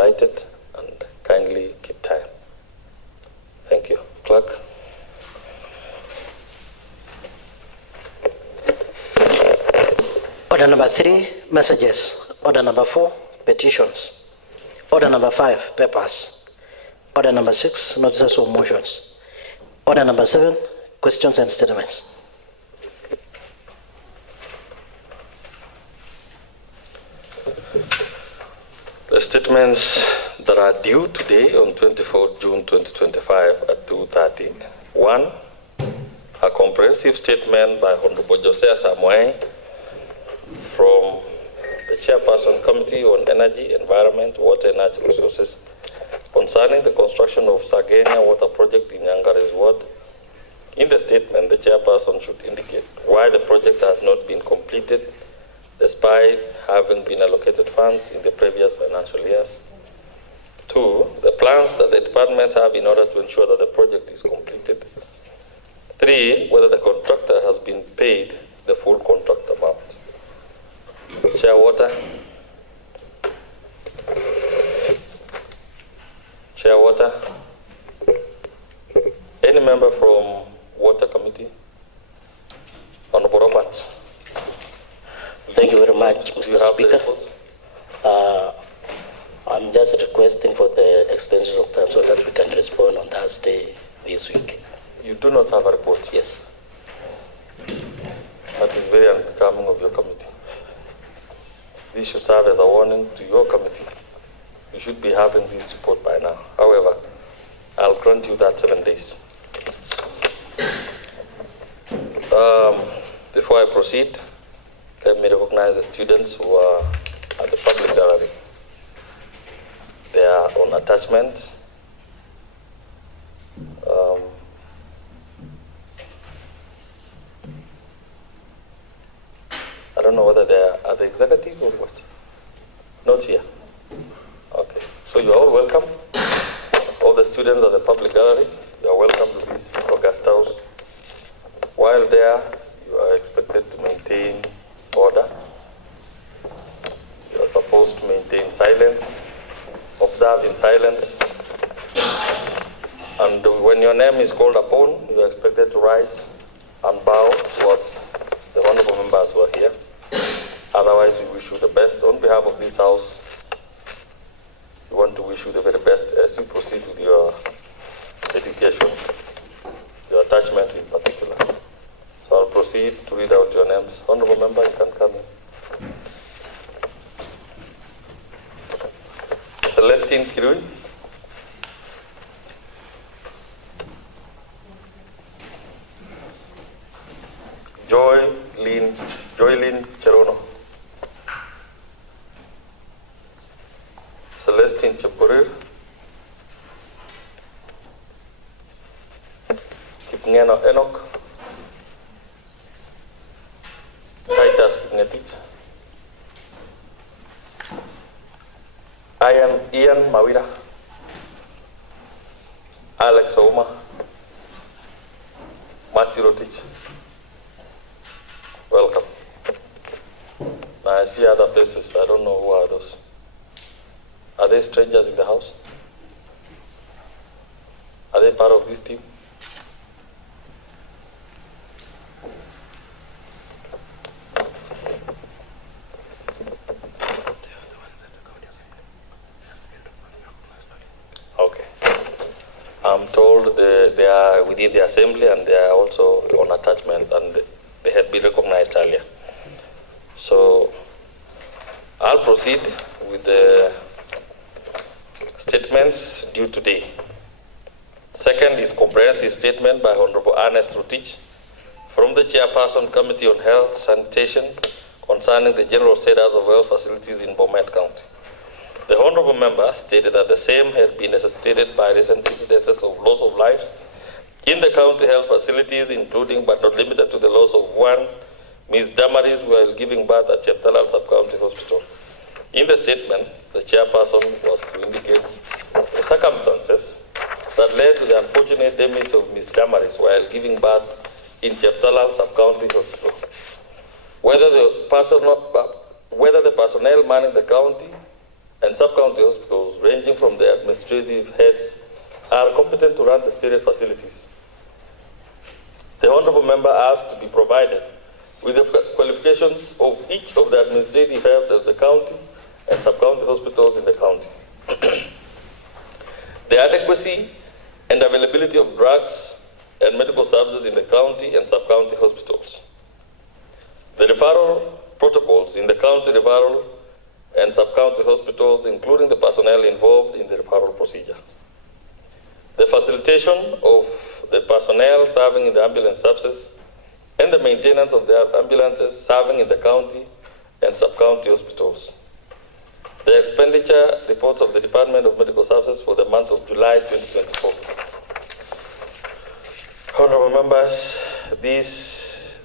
invited, and kindly keep time. Thank you. Clerk. Order number 3, messages. Order number 4, petitions. Order number 5, papers. Order number 6, notices of motions. Order number 7, questions and statements. The statements that are due today on 24 June 2025 at 2:30. 1, a comprehensive statement by Honorable Jose Samuel from the Chairperson Committee on Energy, Environment, Water and Natural Resources concerning the construction of Sagenia Water Project in Yangares Ward. In the statement, the Chairperson should indicate why the project has not been completed despite having been allocated funds in the previous financial years. 2, the plans that the department have in order to ensure that the project is completed. 3, whether the contractor has been paid the full contract amount. Chair Water. Chair Water. Any member from Water Committee? Honorable Robert. Thank you very much, Mr. Speaker. I'm just requesting for the extension of time so that we can respond on Thursday this week. You do not have a report? Yes. That is very unbecoming of your committee. This should serve as a warning to your committee. You should be having this report by now. However, I'll grant you that 7 days. Before I proceed, let me recognize the students who are at the public gallery. They are on attachment. I don't know whether they are the executive or what. Not here. Okay. So you are all welcome. All the students at the public gallery, you are welcome to this August house. While there, you are expected to maintain order. You are supposed to maintain silence, observe in silence. And when your name is called upon, you are expected to rise and bow towards the honorable members who are here. Otherwise, we wish you the best. On behalf of this house, we want to wish you the very best as you proceed with your education, your attachment in particular. So I'll proceed to read out your names. Honorable member, you can come in. Celestine Kirui. Joylyn Cherono. Celestine Chapurir. Kipngeno Enoch. Titus Ngetich. I am Ian Mawira. Alex Ouma. Matthew Rotich. Welcome. Now I see other places. I don't know who are those. Are they strangers in the house? Are they part of this team? Okay. I'm told they are within the assembly and they are also on attachment and they had been recognized earlier. So I'll proceed with the statements due today. Second is comprehensive statement by Honorable Ernest Rotich from the Chairperson Committee on Health, Sanitation concerning the general status of health facilities in Bomet County. The Honorable Member stated that the same had been necessitated by recent incidences of loss of lives in the county health facilities, including but not limited to the loss of one Ms. Damaris while giving birth at Cheptalal Sub-County Hospital. In the statement, the chairperson was to indicate the circumstances that led to the unfortunate demise of Ms. Damaris while giving birth in Cheptalal Sub-County Hospital. Whether the personnel manning the county and sub-county hospitals, ranging from the administrative heads, are competent to run the stated facilities. The Honourable Member asked to be provided with the qualifications of each of the administrative heads of the county and sub-county hospitals in the county. The adequacy and availability of drugs and medical services in the county and sub-county hospitals. The referral protocols in the county referral and sub-county hospitals, including the personnel involved in the referral procedure. The facilitation of the personnel serving in the ambulance services and the maintenance of the ambulances serving in the county and sub-county hospitals. The expenditure reports of the Department of Medical Services for the month of July 2024. Honorable members, this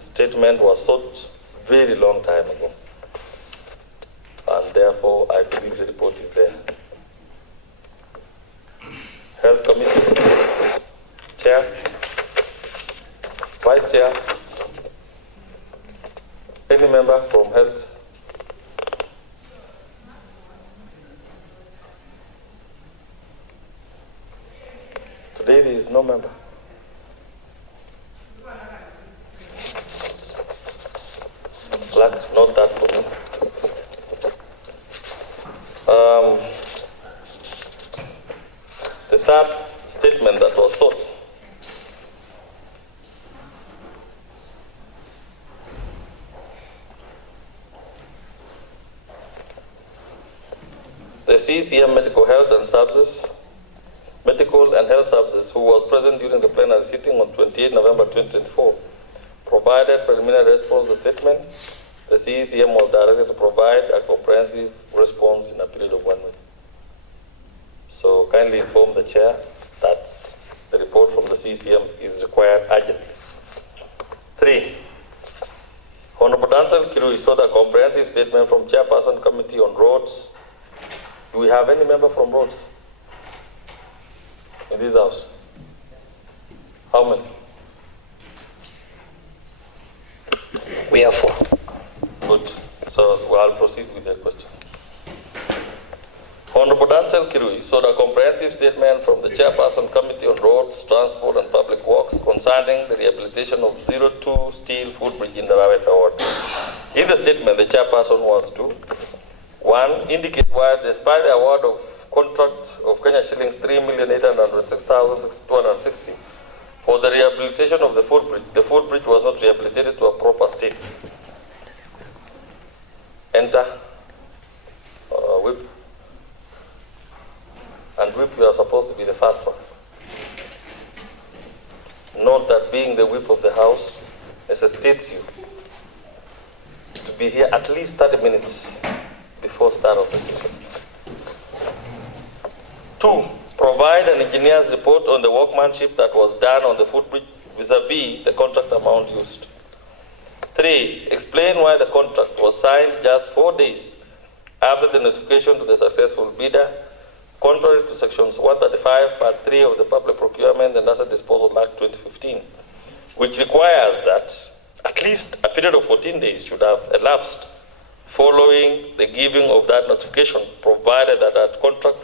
statement was sought very long time ago, and therefore I believe the report is there. Health Committee, Chair, Vice Chair, any member from Health? Today there is no member. Clerk, note that for me. The third statement that was sought. The CCM Medical Health and Services, Medical and Health Services, who was present during the plenary sitting on 28 November 2024, provided preliminary response to the statement. The CCM was directed to provide a comprehensive response in a period of 1 week. So kindly inform the Chair that the report from the CCM is required urgently. 3. Honorable Dancel Kirui sought a comprehensive statement from Chairperson Committee on Roads. Do we have any member from Roads in this house? How many? We have 4. Good. So I'll proceed with the question. Honorable Dancel Kirui sought a comprehensive statement from the Chairperson Committee on Roads, Transport and Public Works concerning the rehabilitation of 02 Steel Footbridge in the Raweta Ward. In the statement, the Chairperson was to 1. Indicate why, despite the award of contract of Kenya shillings 3,806,260 for the rehabilitation of the footbridge was not rehabilitated to a proper state. Enter whip. And whip, you are supposed to be the first one. Note that being the whip of the House necessitates you to be here at least 30 minutes before start of the session. 2. Provide an engineer's report on the workmanship that was done on the footbridge vis-a-vis the contract amount used. 3. Explain why the contract was signed just 4 days after the notification to the successful bidder, contrary to sections 135 part 3 of the Public Procurement and Asset Disposal Act 2015, which requires that at least a period of 14 days should have elapsed following the giving of that notification, provided that that contract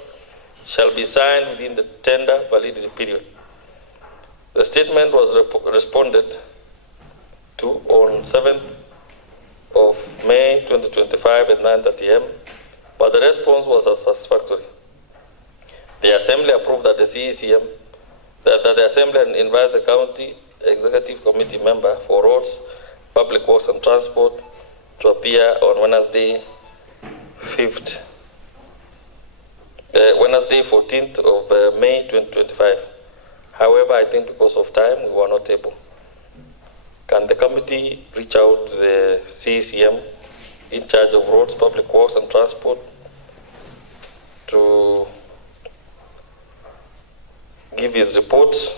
shall be signed within the tender validity period. The statement was responded to on 7th of May 2025 at 9:30 a.m., but the response was unsatisfactory. The Assembly approved that the CCM, that the Assembly invites the County Executive Committee member for Roads, Public Works and Transport to appear on Wednesday 14th of May 2025. However, I think because of time, we were not able. Can the committee reach out to the CCM in charge of Roads, Public Works and Transport to give his reports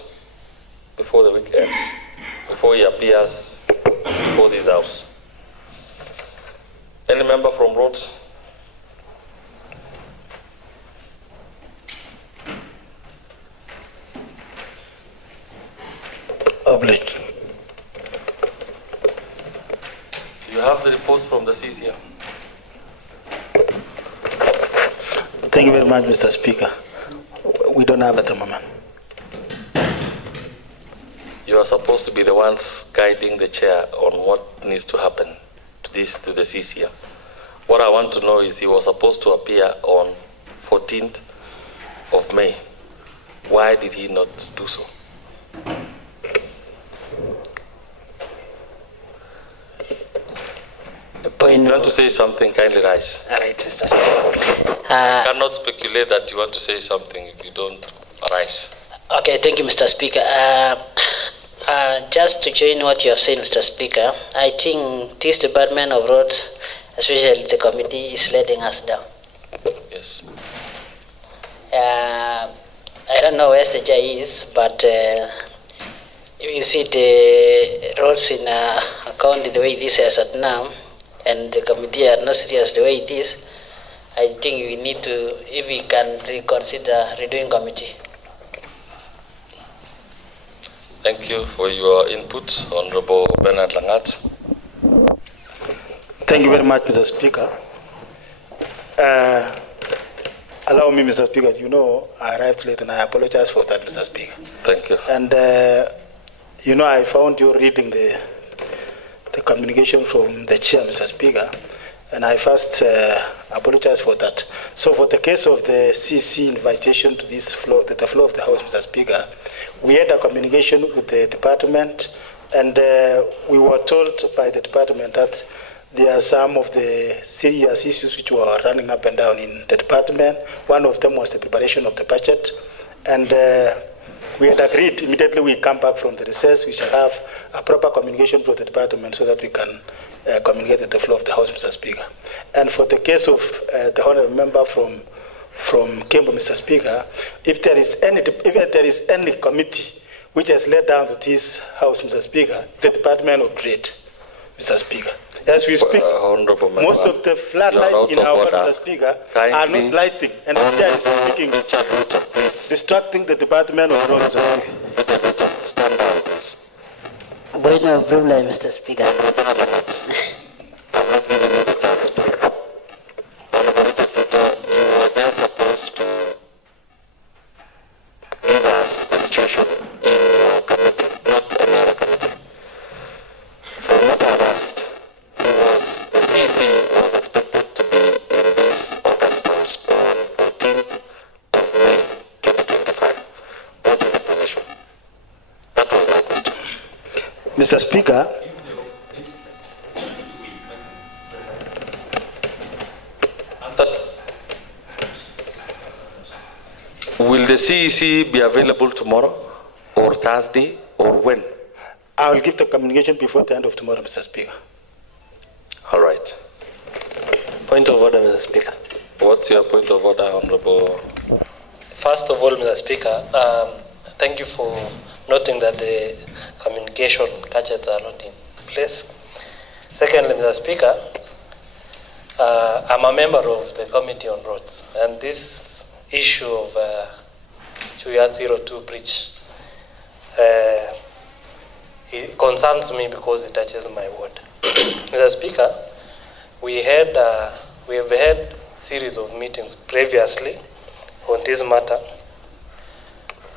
before the week ends, before he appears before this House? Any member from Roads? Obliged. You have the reports from the CCM. Thank you very much, Mr. Speaker. We don't have at the moment. You are supposed to be the ones guiding the chair on what needs to happen to the CCM. What I want to know is he was supposed to appear on 14th of May. Why did he not do so? If you want to say something, kindly rise. All right, Mr. Speaker. I cannot speculate that you want to say something if you don't rise. Okay, thank you, Mr. Speaker. Just to join what you're saying, Mr. Speaker, I think this Department of Roads, especially the committee, is letting us down. Yes. I don't know where the J is, but you see the roads in a county the way this is at now, and the committee are not serious the way it is. I think we need to, if we can reconsider redoing committee. Thank you for your input, Honorable Bernard Langat. Thank you very much, Mr. Speaker. Allow me, Mr. Speaker, you know I arrived late and I apologize for that, Mr. Speaker. Thank you. And you know I found you reading the communication from the chair, Mr. Speaker, and I first apologize for that. So for the case of the CC invitation to this floor, the floor of the House, Mr. Speaker, we had a communication with the department, and we were told by the department that there are some of the serious issues which were running up and down in the department. One of them was the preparation of the budget, and we had agreed immediately we come back from the recess, we shall have a proper communication with the department so that we can communicate at the floor of the House, Mr. Speaker. And for the case of the honourable member from Kembo, Mr. Speaker, if there is any committee which has led down to this House, Mr. Speaker, it's the Department of Trade, Mr. Speaker. As we speak, most of the floodlights in our world, Mr. Speaker, are not lighting, and the chair is speaking, distracting the Department of Roads, Mr. Speaker. Stand down, please. Point of privilege, Mr. Speaker. You were then supposed to give us the situation in your committee, not any other committee. From what I've asked, the CC was expected to be in this August on 14th of May 2025. What is the position? That was my question. Mr. Speaker, will the CEC be available tomorrow or Thursday or when? I will give the communication before the end of tomorrow, Mr. Speaker. All right. Point of order, Mr. Speaker. What's your point of order, Honorable? First of all, Mr. Speaker, thank you for noting that the communication gadgets are not in place. Secondly, Mr. Speaker, I'm a member of the Committee on Roads, and this issue of Chuyat 02 breach it concerns me because it touches my ward. Mr. Speaker, we have had series of meetings previously on this matter,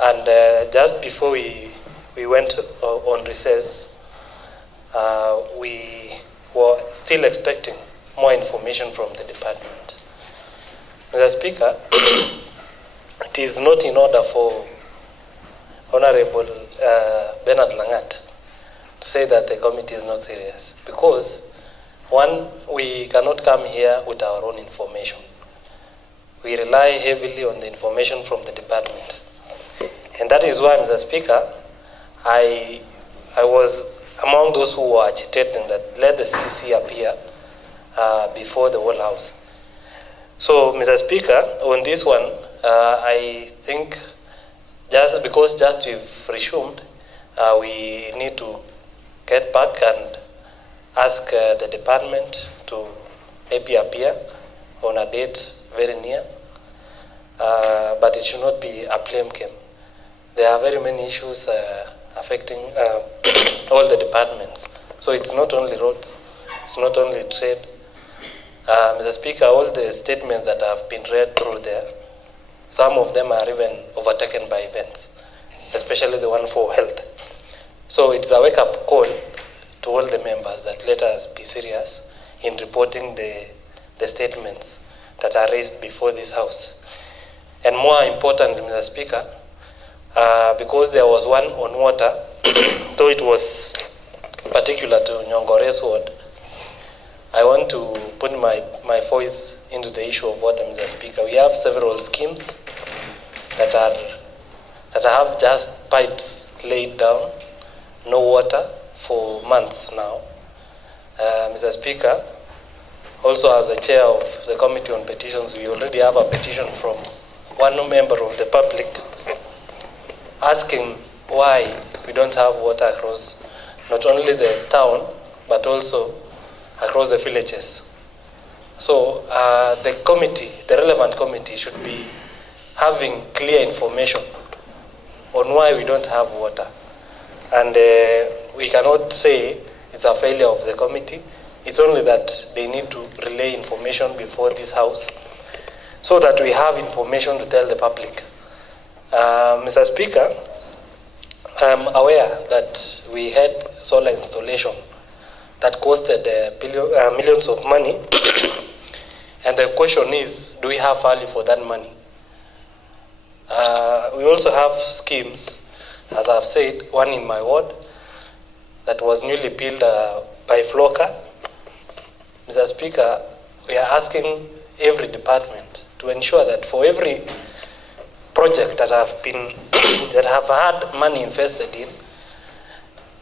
and just before we went on recess, we were still expecting more information from the department. Mr. Speaker, it is not in order for Honorable Bernard Langat to say that the committee is not serious, because one, we cannot come here with our own information. We rely heavily on the information from the department. And that is why, Mr. Speaker, I was among those who were agitating that let the CC appear before the whole House. So, Mr. Speaker, on this one, I think just we've resumed, we need to get back and ask the department to maybe appear on a date very near, but it should not be a blame game. There are very many issues affecting all the departments. So it's not only roads, it's not only trade, Mr. Speaker, all the statements that have been read through there, some of them are even overtaken by events, especially the one for health. So it's a wake-up call to all the members that let us be serious in reporting the statements that are raised before this House. And more importantly, Mr. Speaker, because there was one on water, though it was particular to Nyongore's ward, I want to put my voice into the issue of water, Mr. Speaker. We have several schemes that have just pipes laid down, no water for months now. Mr. Speaker, also as the chair of the Committee on Petitions, we already have a petition from one member of the public asking why we don't have water across not only the town, but also across the villages. So the committee, the relevant committee, should be having clear information on why we don't have water. And we cannot say it's a failure of the committee. It's only that they need to relay information before this House so that we have information to tell the public. Mr. Speaker, I'm aware that we had solar installation that costed millions of money. And the question is, do we have value for that money? We also have schemes, as I've said, one in my ward that was newly built by Floca. Mr. Speaker, we are asking every department to ensure that for every project that have been that have had money invested in,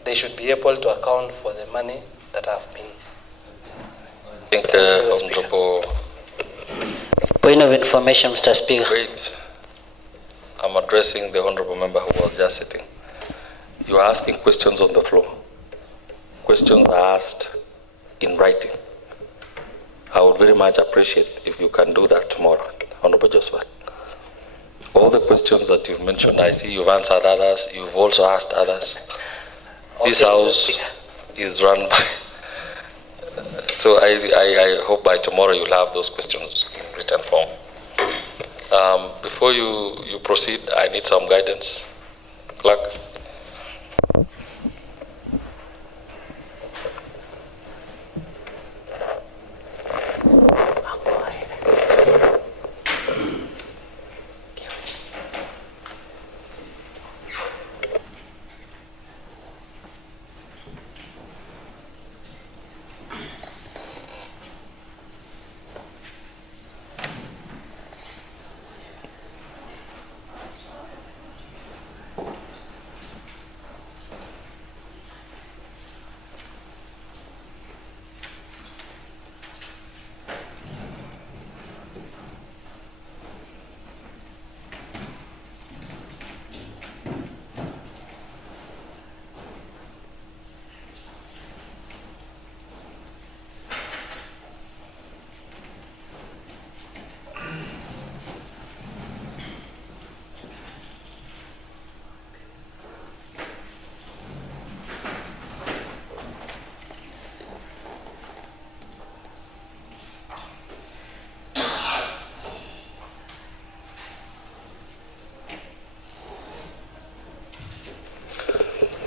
they should be able to account for the money that have been. I think, Honorable. Point of information, Mr. Speaker. Wait. I'm addressing the Honorable Member who was just sitting. You are asking questions on the floor. Questions are asked in writing. I would very much appreciate if you can do that tomorrow, Honorable Josephat. All the questions that you've mentioned, I see you've answered others, you've also asked others. This House is run by... So I hope by tomorrow you'll have those questions in written form. Before you proceed, I need some guidance. Clerk.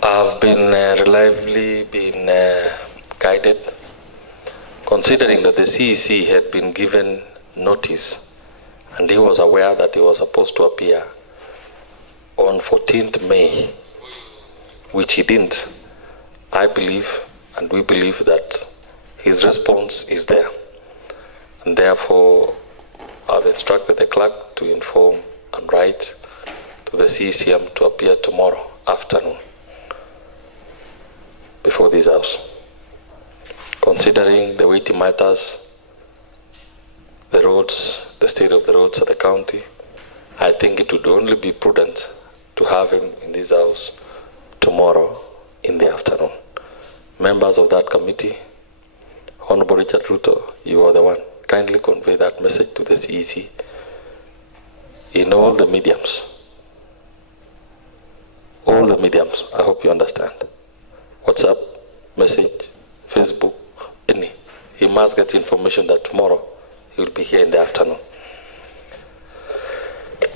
I've been reliably guided, considering that the CEC had been given notice and he was aware that he was supposed to appear on 14th May, which he didn't. I believe, and we believe, that his response is there. And therefore, I've instructed the clerk to inform and write to the CECM to appear tomorrow afternoon before this House. Considering the weighty matters, the roads, the state of the roads of the county, I think it would only be prudent to have him in this House tomorrow in the afternoon. Members of that committee, Honorable Richard Ruto, you are the one. Kindly convey that message to the CEC in all the mediums. All the mediums, I hope you understand. WhatsApp, message, Facebook, any. he must get information that tomorrow he will be here in the afternoon.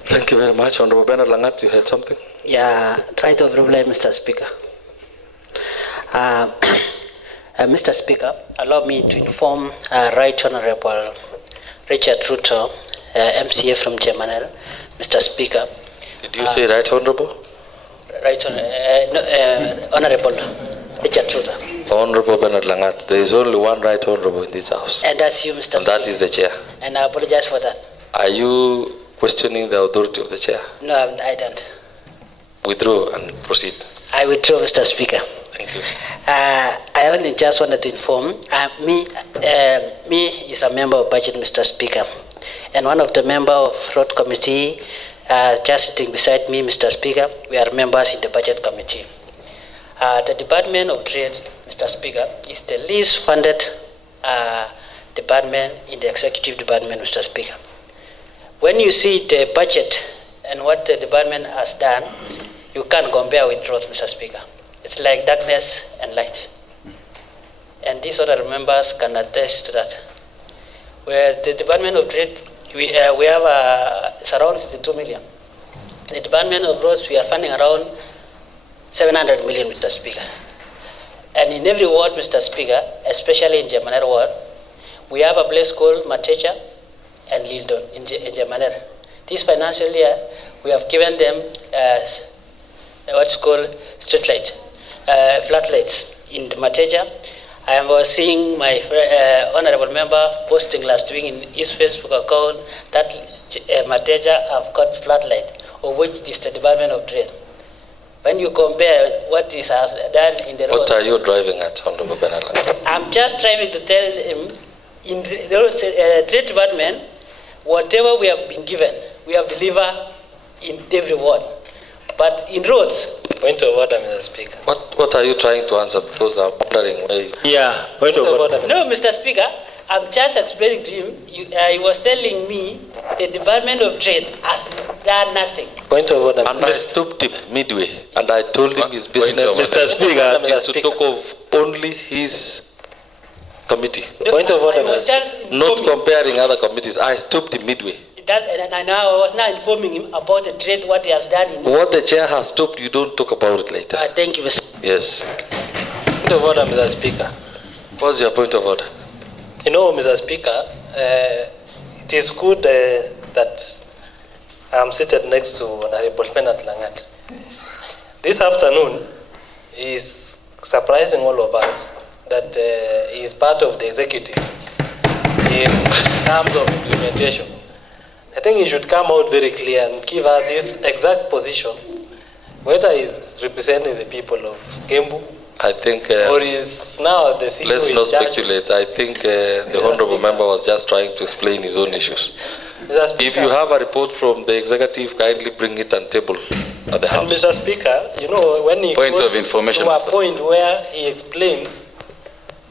Thank you very much. Honorable Bernard Langat, you had something? Yeah, try to reply, Mr. Speaker. Mr. Speaker, allow me to inform Right Honorable Richard Ruto, MCA from Jemanel, Mr. Speaker. Did you say Right Honorable? Right Honorable Richard Ruto. Honorable Bernard Langat, there is only one Right Honorable in this house. And that's you, Mr. Speaker. And that is the chair. And I apologize for that. Are you questioning the authority of the chair? No, I don't. Withdraw and proceed. I withdraw, Mr. Speaker. Thank you. I only just wanted to inform, me is a member of budget, Mr. Speaker, and one of the member of road committee, just sitting beside me, Mr. Speaker, we are members in the budget committee. The Department of Trade, Mr. Speaker, is the least funded department in the executive department, Mr. Speaker. When you see the budget and what the department has done, you can't compare with growth, Mr. Speaker. It's like darkness and light. And these other members can attest to that. Where the Department of Trade, we have it's around 52 million. In the Department of Roads, we are funding around 700 million, Mr. Speaker. And in every ward, Mr. Speaker, especially in Jemanel ward, we have a place called Mateja and Lildon in Jemanel. This financial year, we have given them what's called street light, flat lights in the Mateja. I was seeing my honorable member posting last week in his Facebook account that Mateja have got flat light, of which is the Department of Trade. When you compare what this has done in the road, what are you driving at, Honorable Bernard? I'm just trying to tell him, in the Trade Department, whatever we have been given, we have delivered in every ward. But in roads, Point of order, Mr. Speaker. What are you trying to answer? Because I'm wondering why you... Yeah, point of order. No, Mr. Speaker, I'm just explaining to him. He was telling me the Department of Trade has done nothing. Point of order. And I stopped him midway, and I told him his business Mr. Speaker, is to talk of only his committee. Point of order, Not comparing other committees. I stopped him midway. And I was now informing him about the trade, what he has done. In what the chair has stopped, you don't talk about it later. Thank you, Mr. Yes. Point of order, Mr. Speaker. What's your point of order? You know, Mr. Speaker, it is good that I'm seated next to Honorable Bernard Langat. This afternoon is surprising all of us that he is part of the executive in terms of implementation. I think he should come out very clear and give us this exact position, whether he's representing the people of Gembu, I think... or is now the CEO. Let's not speculate. I think the honorable member was just trying to explain his own issues. If you have a report from the executive, kindly bring it and table at the House. And Mr. Speaker, you know, when he Point goes of information, to a Mr. point where he explains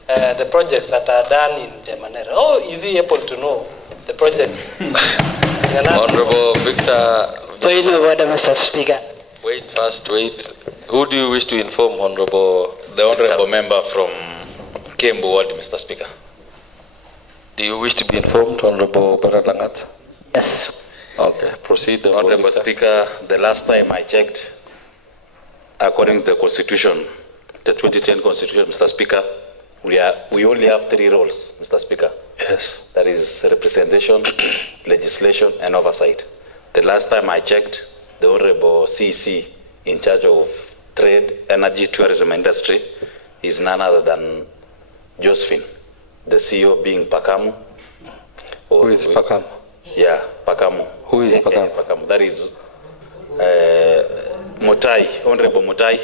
the projects that are done in Jemanel, how is he able to know the projects? Honorable Victor... Point of order, Mr. Speaker. Wait first, wait. Who do you wish to inform, Honorable? The honorable member from Kembu Ward, Mr. Speaker. Do you wish to be informed, Honorable Bernard Langat? Yes. Okay, proceed. Honorable Speaker, the last time I checked, according to the Constitution, the 2010 Constitution, Mr. Speaker, we only have 3 roles, Mr. Speaker. Yes. That is representation, legislation, and oversight. The last time I checked, the Honorable CC in charge of trade, energy, tourism, industry is none other than Josephine, the CEO being Pakamu. Who is Pakamu? Yeah, Pakamu. Who is Pakamu? Pakamu. That is Mutai, Honorable Mutai,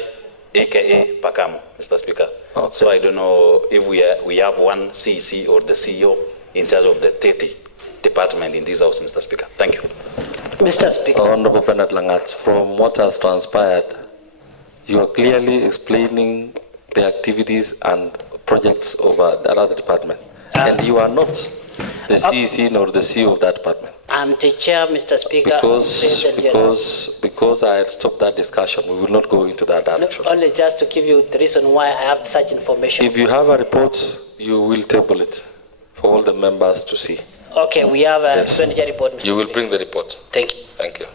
aka Pakamu, Mr. Speaker. Okay. So I don't know if we have one CC or the CEO in charge of the 30 department in this house, Mr. Speaker. Thank you. Mr. Speaker. Honorable Bernard Langat, from what has transpired, you are clearly explaining the activities and projects of another department. And you are not the CEC nor the CEO of that department. I'm the chair, Mr. Speaker. Because I had stopped that discussion, we will not go into that direction. No, only just to give you the reason why I have such information. If you have a report, you will table it. for all the members to see. Okay, we have a Yes. expenditure report, Mr. You will Speaker. bring the report. Thank you. Thank you.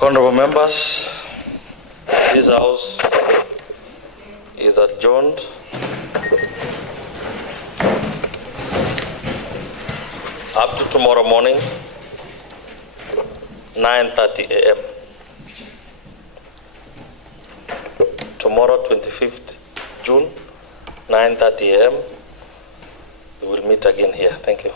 Honorable members, this house is adjourned up to tomorrow morning, 9:30 a.m. Tomorrow, 25th June, 9:30 a.m. We will meet again here. Thank you.